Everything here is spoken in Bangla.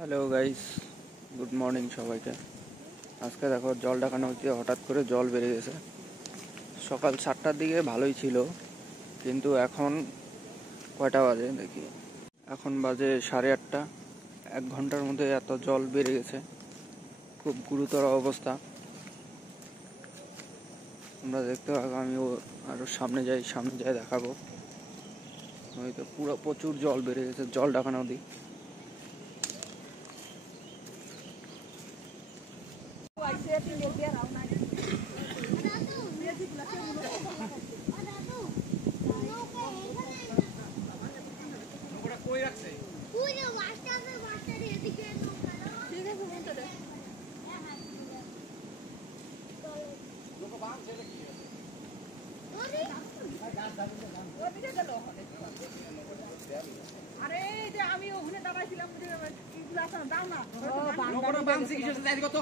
হ্যালো গাইস, গুড মর্নিং সবাইকে। আজকে দেখো জল ডাকানো হচ্ছে, হঠাৎ করে জল বেড়ে গেছে। সকাল 7টার দিকে ভালোই ছিল, কিন্তু এখন কয়টা বাজে দেখি, এখন বাজে 8:30। 1 ঘন্টার মধ্যে এত জল বেড়ে গেছে, খুব গুরুতর অবস্থা। আমরা দেখতে পাবো, আমিও আরও সামনে যাই দেখাবো। নদীতে পুরো প্রচুর জল বেড়ে গেছে, জল ডাকা নদী। আরে যে আমি ওখানে দাবাইছিলাম দাও না বাংসি কিছু আছে কত